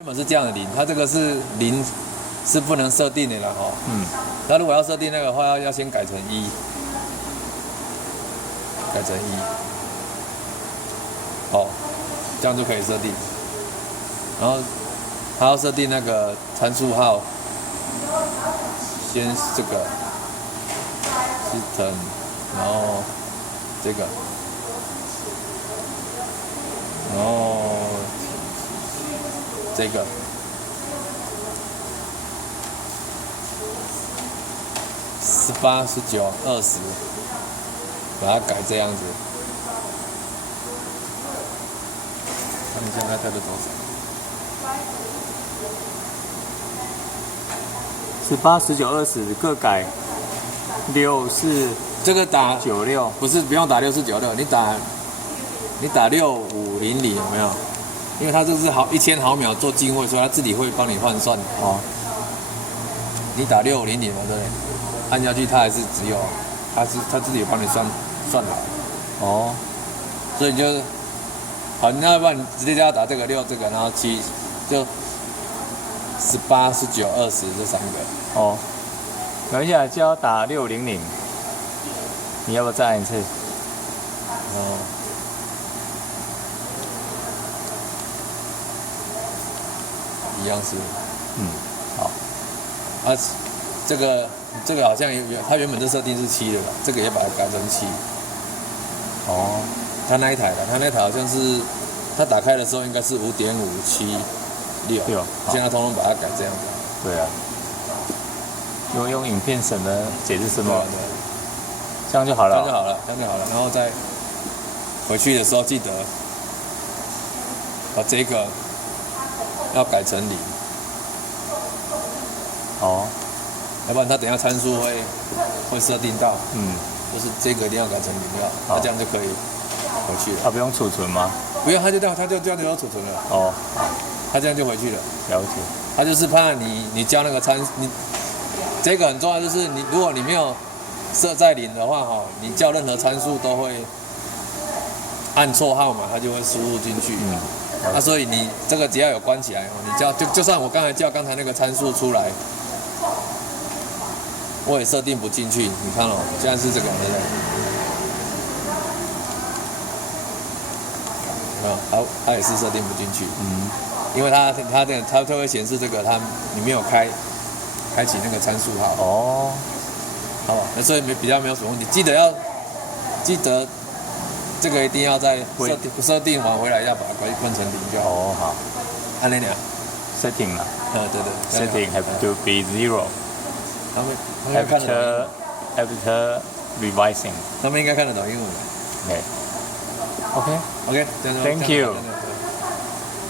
原本是这样的零，它这个是零，是不能设定的啦哦。那如果要设定那个的话，要先改成1，改成1，哦，这样就可以设定。然后它要设定那个参数号，先这个 system， 然后这个，然后这个。18、19、20，把它改这样子。看一下它的多少？18、19、20各改64，这个打96，不是不用打6496，你打6500有没有？因为它这是1000毫秒做进位，所以它自己会帮你换算。哦，你打6500嘛，对不对？按下去它还是只有，它自己帮你算好。哦，所以你就，好，那要不然你直接叫他打这个6这个，然后7就18、19、20这3个。哦，等一下就要打600，你要不要再按一次？哦，一样是。好。啊，这个好像它原本这设定是7的吧？这个也把它改成7。哦，它那一台好像是，它打开的时候应该是5.576，现在通通把它改这样子。对啊。用影片省得解释什么，这样就好了。这样就好了，然后再回去的时候记得把这个要改成0。哦。要不然它等一下参数会设定到，就是这个一定要改成0就好，那这样就可以回去了。它不用储存吗？不用，它就这样就有储存了。哦，它这样就回去了。了解。它就是怕你教那个你这个很重要，就是如果你没有设在0的话哈，你叫任何参数都会按错号码，它就会输入进去。那所以你这个只要有关起来，你叫就算我刚才叫那个参数出来。我也设定不进去，你看哦，现在是这个，对不对？它也是设定不进去，因为它会显示这个你没有开启那个参数号。哦，好吧，那所以比较没有什么问题。记得这个一定要在设定完回来要把它换成0就好。哦，好。按那俩 setting 嘛。对。setting have to be 0。After revising， 他们应该看得懂英文。OK， OK， Thank you。